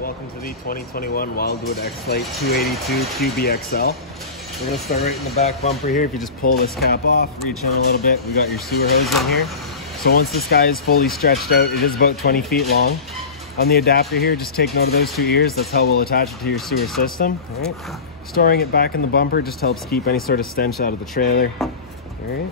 Welcome to the 2021 Wildwood X-Lite 282 QBXL. We're going to start right in the back bumper here. If you just pull this cap off, reach in a little bit, we got your sewer hose in here. So once this guy is fully stretched out, it is about 20 feet long. On the adapter here, just take note of those two ears. That's how we'll attach it to your sewer system. All right. Storing it back in the bumper just helps keep any sort of stench out of the trailer. All right.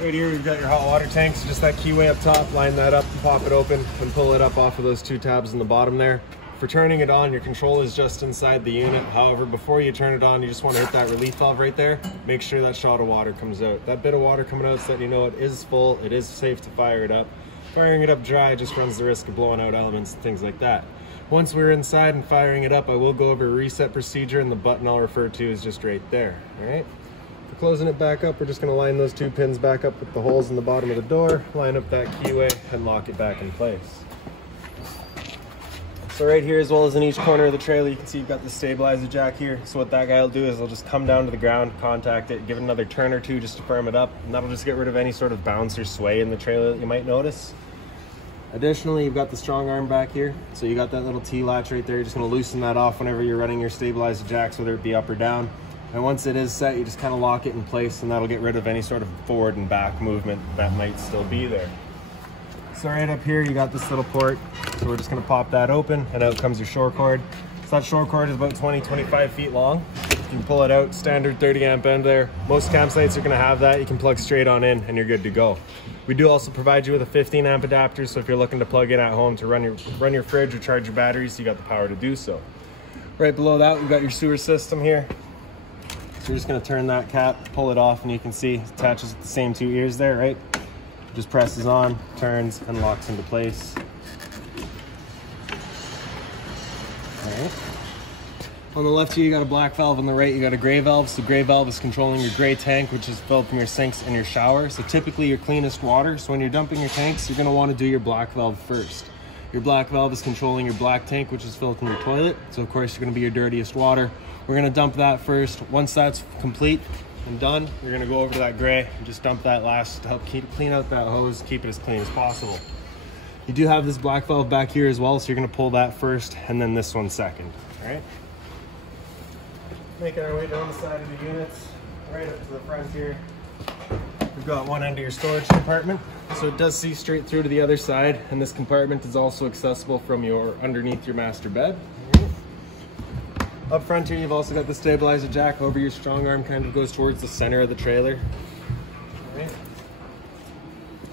Right here, we've got your hot water tank. So just that keyway up top, line that up, pop it open, and pull it up off of those two tabs in the bottom there. For turning it on, your control is just inside the unit. However, before you turn it on, you just want to hit that relief valve right there. Make sure that shot of water comes out. That bit of water coming out is letting you know it is full, it is safe to fire it up. Firing it up dry just runs the risk of blowing out elements and things like that. Once we're inside and firing it up, I will go over a reset procedure, and the button I'll refer to is just right there. All right. For closing it back up, we're just going to line those two pins back up with the holes in the bottom of the door, line up that keyway, and lock it back in place. So right here, as well as in each corner of the trailer, you can see you've got the stabilizer jack here. So what that guy will do is he'll just come down to the ground, contact it, give it another turn or two just to firm it up, and that'll just get rid of any sort of bounce or sway in the trailer that you might notice. Additionally, you've got the strong arm back here. So you got that little T-latch right there. You're just going to loosen that off whenever you're running your stabilizer jacks, whether it be up or down. And once it is set, you just kind of lock it in place, and that'll get rid of any sort of forward and back movement that might still be there. So right up here, you got this little port. So we're just going to pop that open, and out comes your shore cord. So that shore cord is about 20-25 feet long. You can pull it out, standard 30 amp end there. Most campsites are going to have that. You can plug straight on in, and you're good to go. We do also provide you with a 15 amp adapter, so if you're looking to plug in at home to run your fridge or charge your batteries, you got the power to do so. Right below that, we've got your sewer system here. So we're just going to turn that cap, pull it off, and you can see it attaches with the same two ears there, right? Just presses on, turns, and locks into place. All right. On the left here, you got a black valve. On the right, you got a gray valve. So gray valve is controlling your gray tank, which is filled from your sinks and your shower. So typically your cleanest water. So when you're dumping your tanks, you're going to want to do your black valve first. Your black valve is controlling your black tank, which is filled from your toilet. So of course, you're going to be your dirtiest water. We're going to dump that first. Once that's complete and done, you're going to go over to that gray and just dump that last to help clean out that hose, keep it as clean as possible. You do have this black valve back here as well, so you're going to pull that first and then this one second. All right. Making our way down the side of the units, right up to the front here. We've got one end of your storage compartment, so it does see straight through to the other side, and this compartment is also accessible from underneath your master bed. Up front here, you've also got the stabilizer jack. Over your strong arm kind of goes towards the center of the trailer. All right.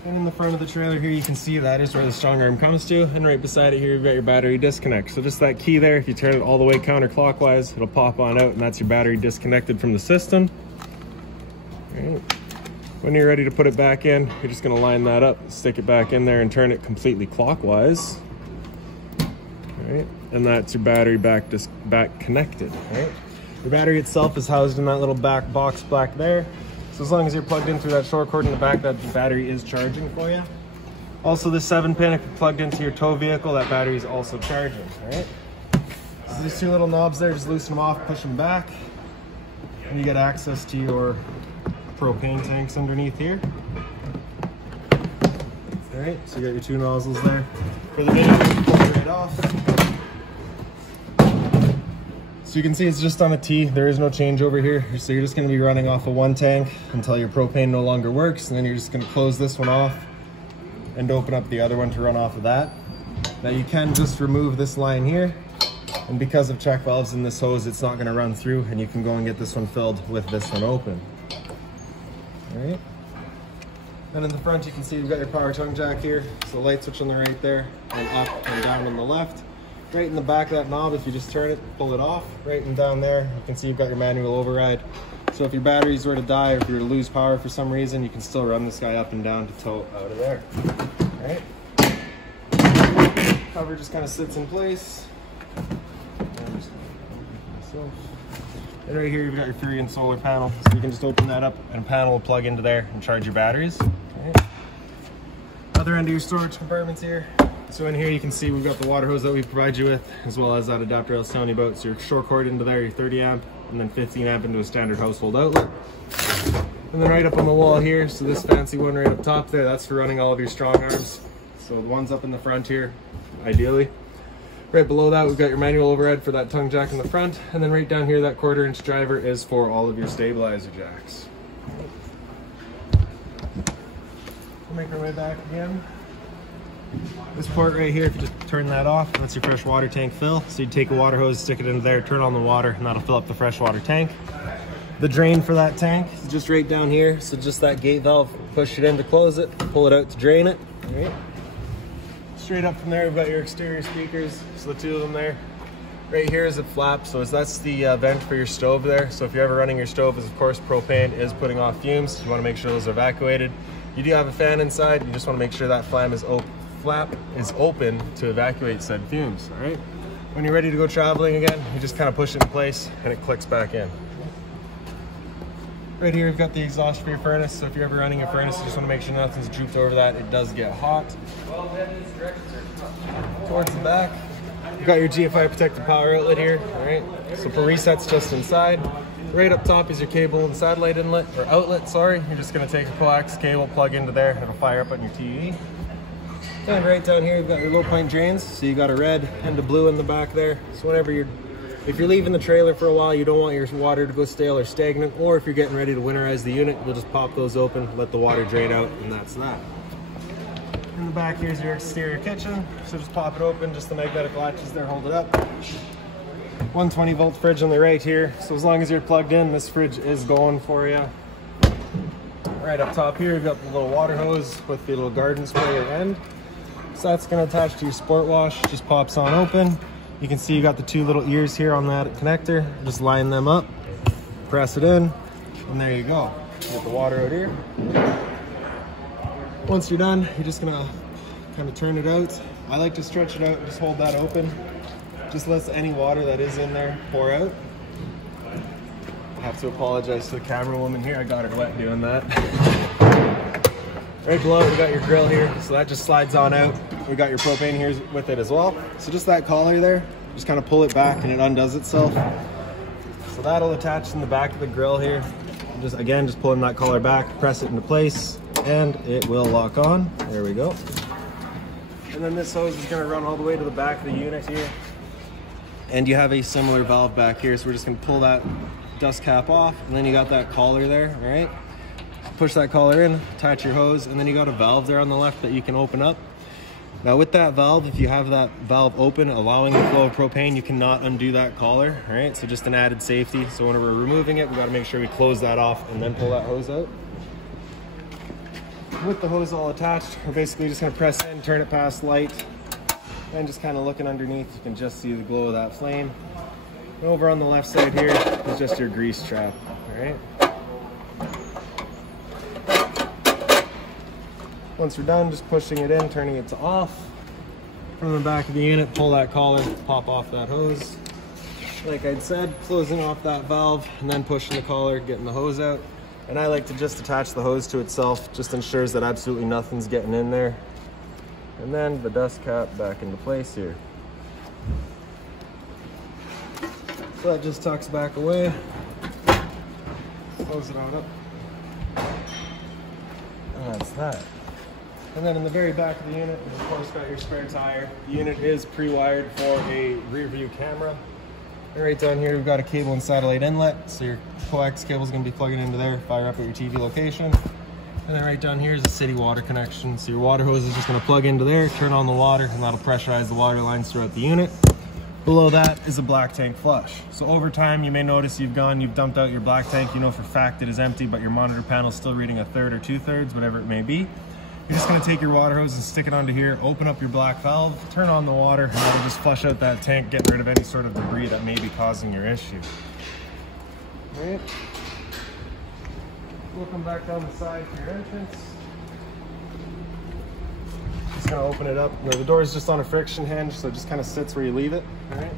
And in the front of the trailer here, you can see that is where the strong arm comes to. And right beside it here, you've got your battery disconnect. So just that key there, if you turn it all the way counterclockwise, it'll pop on out, and that's your battery disconnected from the system. All right. When you're ready to put it back in, you're just gonna line that up, stick it back in there, and turn it completely clockwise. All right. And that's your battery back connected. Right? Your battery itself is housed in that little back box back there. So as long as you're plugged in through that short cord in the back, that battery is charging for you. Also, this 7-pin, if you're plugged into your tow vehicle, that battery is also charging. All right? So these two little knobs there, just loosen them off, push them back, and you get access to your propane tanks underneath here. All right, so you got your two nozzles there. For the video, pull it right off. So you can see it's just on a T. There is no changeover here. So you're just going to be running off of one tank until your propane no longer works. And then you're just going to close this one off and open up the other one to run off of that. Now you can just remove this line here. And because of check valves in this hose, it's not going to run through. And you can go and get this one filled with this one open. All right. And in the front, you can see you've got your power tongue jack here. So the light switch on the right there, and up and down on the left. Right in the back of that knob, if you just turn it, pull it off. Right and down there, you can see you've got your manual override. So if your batteries were to die, or if you were to lose power for some reason, you can still run this guy up and down to tow out of there. All right. Cover just kind of sits in place. And right here, you've got your 3-inch solar panel. So you can just open that up, and a panel will plug into there and charge your batteries. All right. Other end of your storage compartments here. So in here you can see we've got the water hose that we provide you with, as well as that adapter I was telling you about. So your short cord into there, your 30 amp, and then 15 amp into a standard household outlet. And then right up on the wall here, so this fancy one right up top there, that's for running all of your strong arms. So the ones up in the front here, ideally. Right below that, we've got your manual overhead for that tongue jack in the front, and then right down here, that 1/4 inch driver is for all of your stabilizer jacks. We'll make our way back again. This port right here, if you just turn that off, that's your fresh water tank fill. So you take a water hose, stick it into there, turn on the water, and that'll fill up the fresh water tank. The drain for that tank is just right down here. So just that gate valve, push it in to close it, pull it out to drain it. All right. Straight up from there, we've got your exterior speakers. So the 2 of them there. Right here is a flap, so that's the vent for your stove there. So if you're ever running your stove, as of course propane is putting off fumes, you want to make sure those are evacuated. You do have a fan inside, you just want to make sure that flap is open to evacuate said fumes, all right? When you're ready to go traveling again, you just kind of push it in place and it clicks back in. Right here, we've got the exhaust for your furnace, so if you're ever running a furnace, you just want to make sure nothing's drooped over that. It does get hot. Towards the back, you've got your GFI protected power outlet here, all right? So for resets, just inside. Right up top is your cable and satellite inlet, or outlet, sorry. You're just gonna take a coax cable, plug into there, and it'll fire up on your TV. And right down here, you've got your low point drains. So you got a red and a blue in the back there. So if you're leaving the trailer for a while, you don't want your water to go stale or stagnant, or if you're getting ready to winterize the unit, you'll just pop those open, let the water drain out, and that's that. In the back, here's your exterior kitchen. So just pop it open, just the magnetic latches there, hold it up. 120 volt fridge on the right here. So as long as you're plugged in, this fridge is going for you. Right up top here, you've got the little water hose with the little garden spray at the end. So that's gonna attach to your sport wash, just pops on open. You can see you got the 2 little ears here on that connector. Just line them up, press it in, and there you go. Get the water out here. Once you're done, you're just gonna kind of turn it out. I like to stretch it out and just hold that open. Just lets any water that is in there pour out. I have to apologize to the camera woman here. I got her wet doing that. Right below, we got your grill here, so that just slides on out. We got your propane here with it as well. So just that collar there, just kind of pull it back and it undoes itself. So that'll attach in the back of the grill here. Just pulling that collar back, press it into place, and it will lock on. There we go. And then this hose is gonna run all the way to the back of the unit here. And you have a similar valve back here, so we're just gonna pull that dust cap off, and then you got that collar there, all right? Push that collar in, attach your hose, and then you got a valve there on the left that you can open up. Now with that valve, if you have that valve open, allowing the flow of propane, you cannot undo that collar, all right? So just an added safety. So when we're removing it, we gotta make sure we close that off and then pull that hose out. With the hose all attached, we're basically just gonna press in, turn it past light, and just kind of looking underneath, you can just see the glow of that flame. And over on the left side here is just your grease trap, all right? Once you're done, just pushing it in, turning it to off. From the back of the unit, pull that collar, pop off that hose. Like I'd said, closing off that valve and then pushing the collar, getting the hose out. And I like to just attach the hose to itself, just ensures that absolutely nothing's getting in there. And then the dust cap back into place here. So that just tucks back away. Close it on up. And that's that. And then in the very back of the unit, you've of course got your spare tire. The unit is pre-wired for a rear view camera. And right down here, we've got a cable and satellite inlet. So your coax cable is going to be plugging into there, fire up at your TV location. And then right down here is a city water connection. So your water hose is just going to plug into there, turn on the water, and that'll pressurize the water lines throughout the unit. Below that is a black tank flush. So over time, you may notice you've dumped out your black tank. You know for a fact it is empty, but your monitor panel is still reading 1/3 or 2/3, whatever it may be. You're just gonna take your water hose and stick it onto here, open up your black valve, turn on the water, and it'll just flush out that tank, getting rid of any sort of debris that may be causing your issue. All right. We'll come back down the side for your entrance. Just gonna open it up. Now, the door is just on a friction hinge, so it just kind of sits where you leave it. All right.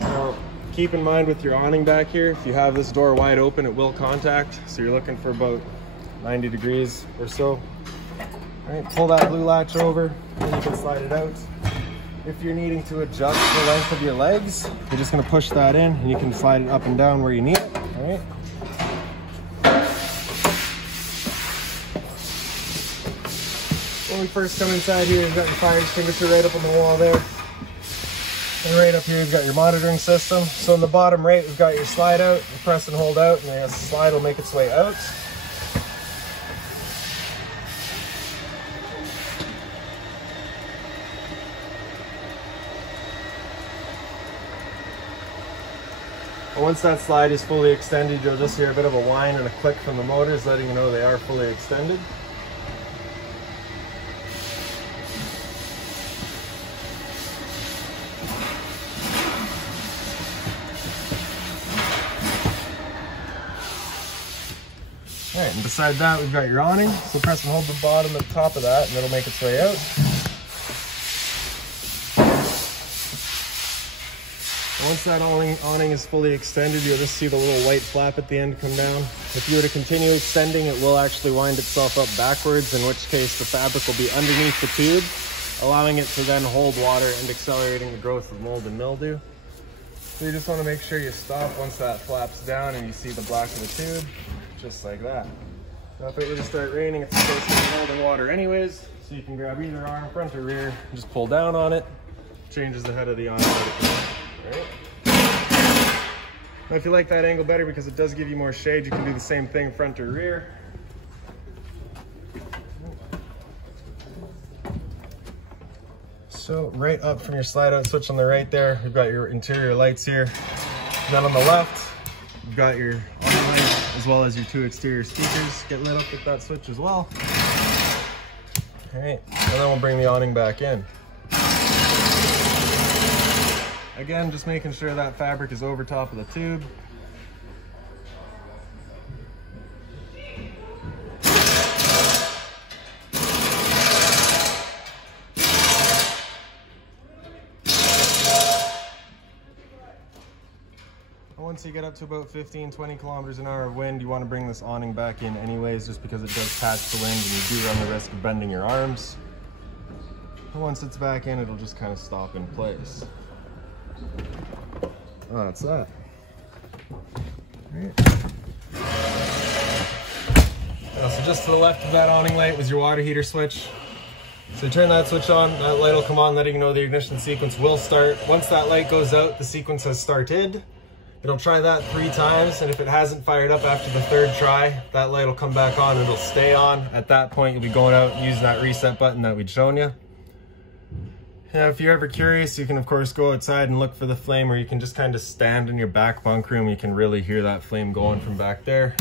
Now, keep in mind with your awning back here, if you have this door wide open, it will contact. So you're looking for about 90 degrees or so. All right, pull that blue latch over, and you can slide it out. If you're needing to adjust the length of your legs, you're just gonna push that in, and you can slide it up and down where you need it. All right. When we first come inside here, you've got your fire extinguisher right up on the wall there. And right up here, you've got your monitoring system. So in the bottom right, we've got your slide out. You press and hold out, and the slide will make its way out. And once that slide is fully extended, you'll just hear a bit of a whine and a click from the motors, letting you know they are fully extended. Alright, and beside that we've got your awning, so press and hold the bottom at the top of that and it'll make its way out. Once that awning is fully extended, you'll just see the little white flap at the end come down. If you were to continue extending, it will actually wind itself up backwards, in which case the fabric will be underneath the tube, allowing it to then hold water and accelerating the growth of mold and mildew. So you just want to make sure you stop once that flaps down and you see the black of the tube. Just like that. Now if it were to start raining, it's supposed to be holding water anyways, so you can grab either arm, front or rear, and just pull down on it. Changes the head of the awning. Right? Now if you like that angle better because it does give you more shade, you can do the same thing front or rear. So right up from your slide out switch on the right there, you've got your interior lights here. Then on the left, you've got your awning light as well as your two exterior speakers get lit up with that switch as well. All right, and then we'll bring the awning back in. Again, just making sure that fabric is over top of the tube. Once you get up to about 15-20 kilometers an hour of wind, you want to bring this awning back in anyways, just because it does catch the wind and you do run the risk of bending your arms. And once it's back in, it'll just kind of stop in place. Oh, that's that. Right. So just to the left of that awning light was your water heater switch. So you turn that switch on, that light will come on, letting you know the ignition sequence will start. Once that light goes out, the sequence has started. It'll try that 3 times, and if it hasn't fired up after the 3rd try, that light will come back on and it'll stay on. At that point, you'll be going out and using that reset button that we'd shown you. Now, if you're ever curious, you can of course go outside and look for the flame, or you can just kind of stand in your back bunk room. You can really hear that flame going from back there.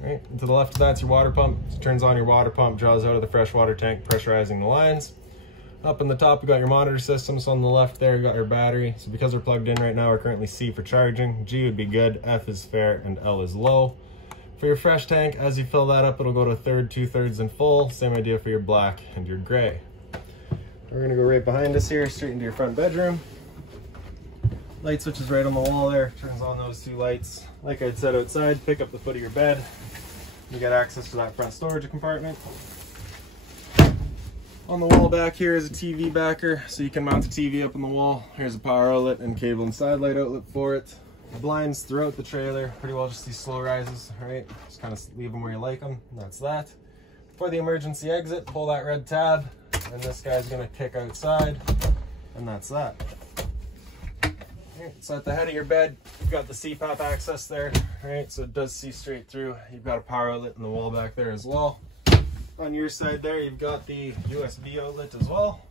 Right, and to the left of that's your water pump. It turns on your water pump, draws out of the fresh water tank, pressurizing the lines. Up in the top, you got your monitor system. So on the left there, you got your battery. So because we're plugged in right now, we're currently C for charging. G would be good, F is fair, and L is low. For your fresh tank, as you fill that up, it'll go to 1/3, 2/3, and full. Same idea for your black and your gray. We're gonna go right behind us here, straight into your front bedroom. Light switch is right on the wall there. Turns on those 2 lights. Like I'd said outside, pick up the foot of your bed. You get access to that front storage compartment. On the wall back here is a TV backer, so you can mount the TV up on the wall. Here's a power outlet and cable and side light outlet for it. Blinds throughout the trailer, pretty well just these slow rises, right? Just kind of leave them where you like them, and that's that. For the emergency exit, pull that red tab, and this guy's gonna kick outside, and that's that. Right, so at the head of your bed, you've got the CPAP access there, right? So it does see straight through. You've got a power outlet in the wall back there as well. On your side there, you've got the USB outlet as well,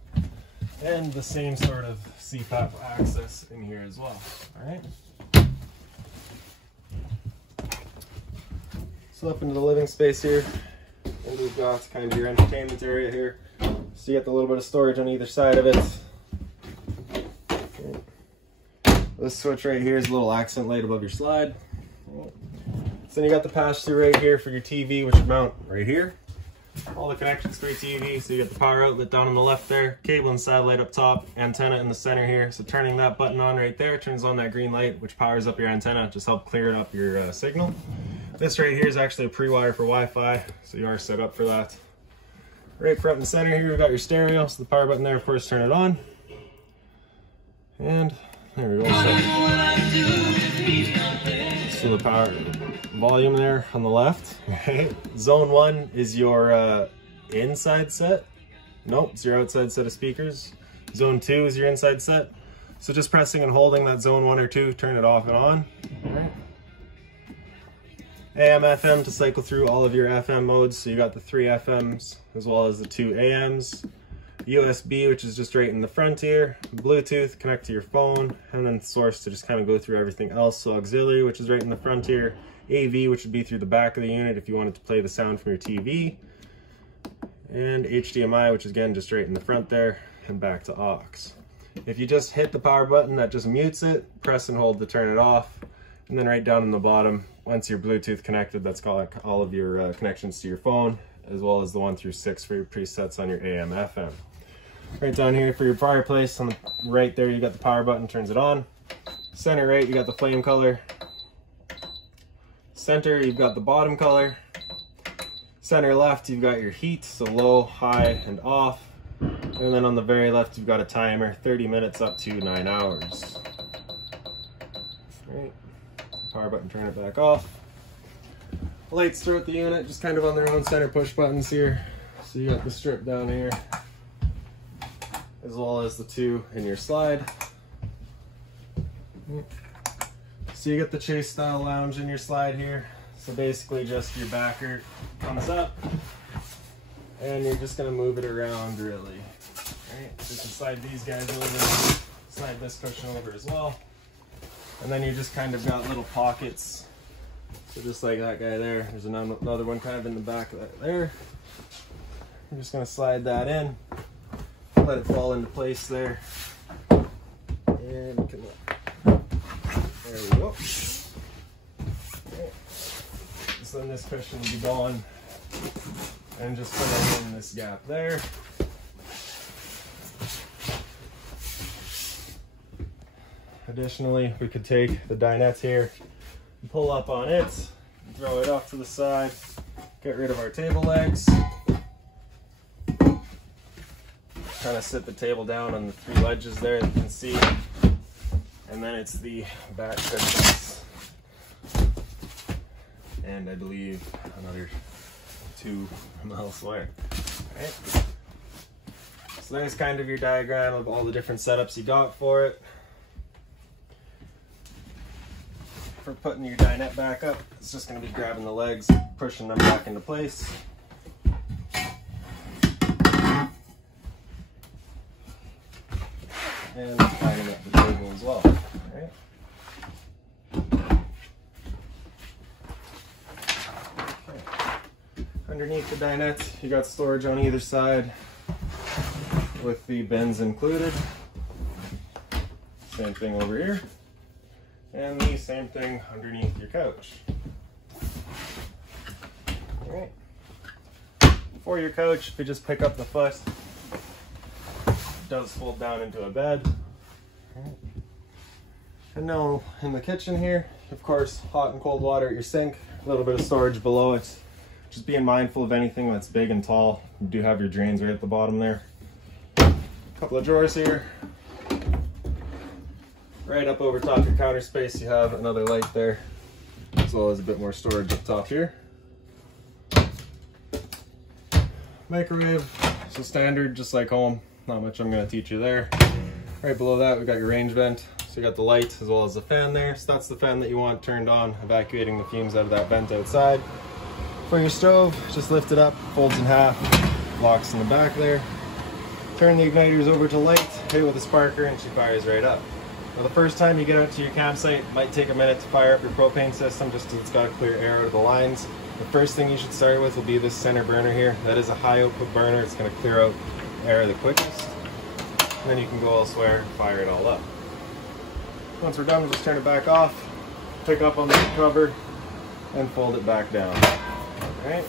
and the same sort of CPAP access in here as well. All right. So up into the living space here, and we've got kind of your entertainment area here. So you get a little bit of storage on either side of it. Okay. This switch right here is a little accent light above your slide. So then you got the pass-through right here for your TV, which would mount right here. All the connections for your TV, so you got the power outlet down on the left there, cable and satellite up top, antenna in the center here. So turning that button on right there turns on that green light, which powers up your antenna, just help clear up your signal. This right here is actually a pre-wire for Wi-Fi, so you are set up for that. Right front and center here, you've got your stereo, so the power button there, of course, turn it on. And there we go. So the power volume there on the left, right? Zone 1 is your inside set. Nope, it's your outside set of speakers. Zone 2 is your inside set. So just pressing and holding that zone 1 or 2, turn it off and on. All right. AM, FM to cycle through all of your FM modes. So you got the 3 FMs as well as the 2 AMs. USB, which is just right in the front here. Bluetooth, connect to your phone, and then source to just kind of go through everything else. So auxiliary, which is right in the front here. AV, which would be through the back of the unit if you wanted to play the sound from your TV. And HDMI, which is again just right in the front there, and back to aux. If you just hit the power button, that just mutes it. Press and hold to turn it off. And then right down in the bottom, once you're Bluetooth connected, that's got all of your connections to your phone, as well as the 1 through 6 for your presets on your AM, FM. Right down here for your fireplace, on the right there, you got the power button, turns it on. Center right, you got the flame color. Center, you've got the bottom color. Center left, you've got your heat, so low, high, and off. And then on the very left, you've got a timer, 30 minutes up to 9 hours. Right. Power button, turn it back off. Lights throughout the unit, just kind of on their own center push buttons here. So you got the strip down here, as well as the 2 in your slide. So you get the chase style lounge in your slide here. So basically just your backer comes up and you're just gonna move it around really. Right? So you can slide these guys over, slide this cushion over as well. And then you just kind of got little pockets. So just like that guy there, there's another one kind of in the back of that there. I'm just gonna slide that in, let it fall into place there. And you can, there we go. Okay. So then this cushion will be gone. And just put it in this gap there. Additionally, we could take the dinette here, pull up on it, throw it off to the side, get rid of our table legs, kind of sit the table down on the 3 ledges there that you can see, and then it's the back cushions, and I believe another 2 from elsewhere. All right. So there's kind of your diagram of all the different setups you got for it. For putting your dinette back up, it's just going to be grabbing the legs, pushing them back into place. And tying up the table as well. Right? Okay. Underneath the dinette, you got storage on either side with the bins included. Same thing over here. And the same thing underneath your couch. All right. For your couch, if you just pick up the foot, it does fold down into a bed. All right. And now in the kitchen here, of course, hot and cold water at your sink, a little bit of storage below it. Just being mindful of anything that's big and tall. You do have your drains right at the bottom there. A couple of drawers here. Right up over top your counter space, you have another light there, as well as a bit more storage up top here. Microwave, so standard, just like home. Not much I'm going to teach you there. Right below that, we got your range vent. So you got the light as well as the fan there. So that's the fan that you want turned on, evacuating the fumes out of that vent outside. For your stove, just lift it up, folds in half, locks in the back there. Turn the igniters over to light, hit it with a sparker, and she fires right up. Now the first time you get out to your campsite, it might take a minute to fire up your propane system just because it's got to clear air out of the lines. The first thing you should start with will be this center burner here. That is a high output burner. It's going to clear out air the quickest. And then you can go elsewhere and fire it all up. Once we're done, we'll just turn it back off, pick up on the cover, and fold it back down. Alright.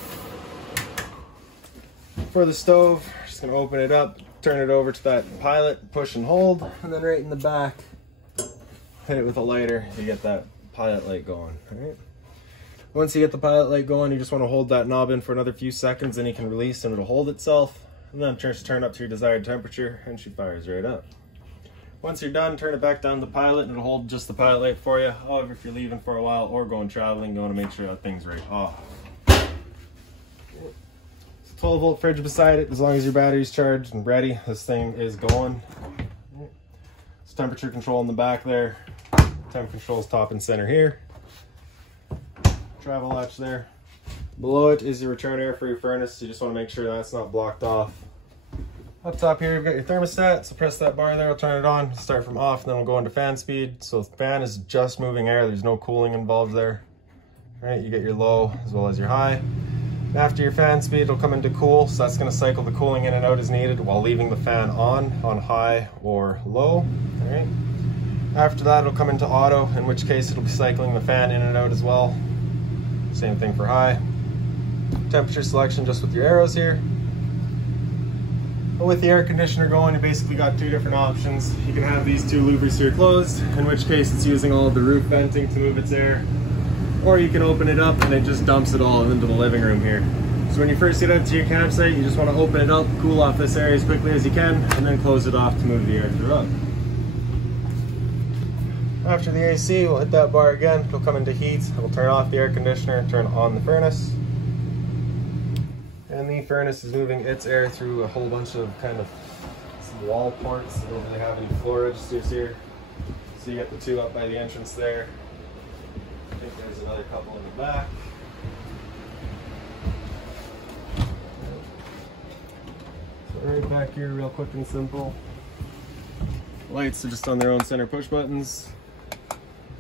For the stove, just going to open it up, turn it over to that pilot, push and hold, and then right in the back, hit it with a lighter to get that pilot light going. Alright. Once you get the pilot light going, you just want to hold that knob in for another few seconds, then you can release and it'll hold itself. And then just turn up to your desired temperature and she fires right up. Once you're done, turn it back down to the pilot and it'll hold just the pilot light for you. However, if you're leaving for a while or going traveling, you want to make sure that thing's right off. So 12-volt fridge beside it. As long as your battery's charged and ready, this thing is going. It's temperature control in the back there. Temp controls top and center here. Travel latch there. Below it is your return air for your furnace. You just want to make sure that's not blocked off. Up top here, you've got your thermostat. So press that bar there, we'll turn it on. Start from off, then we'll go into fan speed. So the fan is just moving air. There's no cooling involved there. All right, you get your low as well as your high. After your fan speed, it'll come into cool. So that's going to cycle the cooling in and out as needed while leaving the fan on high or low. All right. After that, it'll come into auto, in which case it'll be cycling the fan in and out as well. Same thing for high. Temperature selection just with your arrows here. But with the air conditioner going, you basically got two different options. You can have these two louvers here closed, in which case it's using all of the roof venting to move its air. Or you can open it up and it just dumps it all into the living room here. So when you first get out to your campsite, you just want to open it up, cool off this area as quickly as you can, and then close it off to move the air throughout. After the AC, we'll hit that bar again. It'll come into heat. We'll turn off the air conditioner and turn on the furnace. And the furnace is moving its air through a whole bunch of kind of wall ports. They don't really have any floor registers here. So you get the two up by the entrance there. I think there's another couple in the back. So right back here, real quick and simple. Lights are just on their own center push buttons.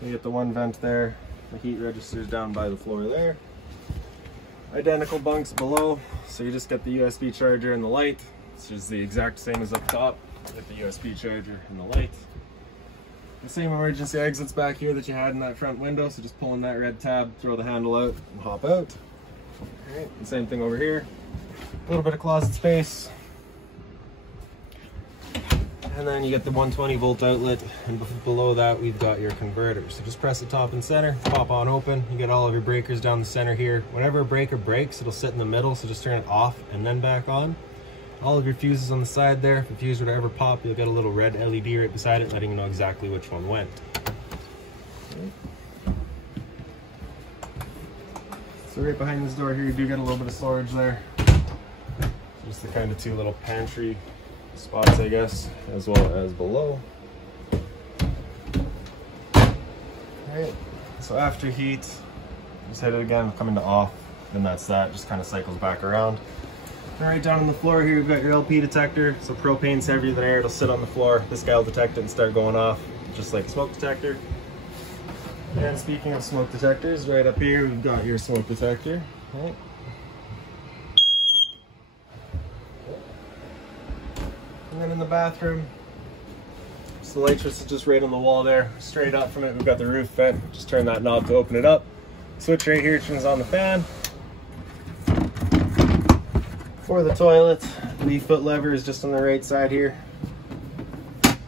You get the one vent there. The heat register's down by the floor there. Identical bunks below, so you just get the USB charger and the light. It's just the exact same as up top. You get the USB charger and the light. The same emergency exits back here that you had in that front window, so just pull in that red tab, throw the handle out, and hop out. Alright, and same thing over here. A little bit of closet space. And then you get the 120 volt outlet, and below that we've got your converter. So just press the top and center, pop on open. You get all of your breakers down the center here. Whenever a breaker breaks, it'll sit in the middle, so just turn it off and then back on. All of your fuses on the side there. If a fuse were to ever pop, you'll get a little red LED right beside it, letting you know exactly which one went. So right behind this door here, you do get a little bit of storage there. Just the kind of two little pantry spots, I guess, as well as below. Alright, so after heat, just hit it again, come into off, then that's that, just kind of cycles back around. And right down on the floor here, you've got your LP detector. So propane's heavier than air, it'll sit on the floor. This guy will detect it and start going off, just like a smoke detector. And speaking of smoke detectors, right up here, we've got your smoke detector. Right. And then in the bathroom, so the light switch is just right on the wall there. Straight up from it, we've got the roof vent. Just turn that knob to open it up. Switch right here turns on the fan. For the toilet, the foot lever is just on the right side here.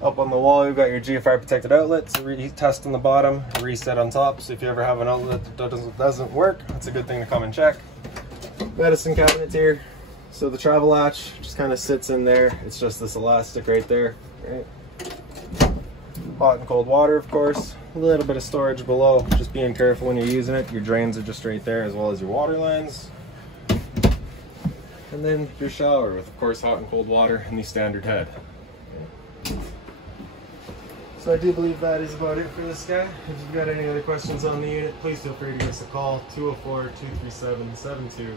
Up on the wall, you've got your GFI protected outlets. Test on the bottom, reset on top. So if you ever have an outlet that doesn't work, that's a good thing to come and check. Medicine cabinet here. So the travel latch just kind of sits in there. It's just this elastic right there. Right. Hot and cold water, of course. A little bit of storage below. Just being careful when you're using it. Your drains are just right there, as well as your water lines. And then your shower with, of course, hot and cold water and the standard head. Okay. So I do believe that is about it for this guy. If you've got any other questions on the unit, please feel free to give us a call, 204-237-7272.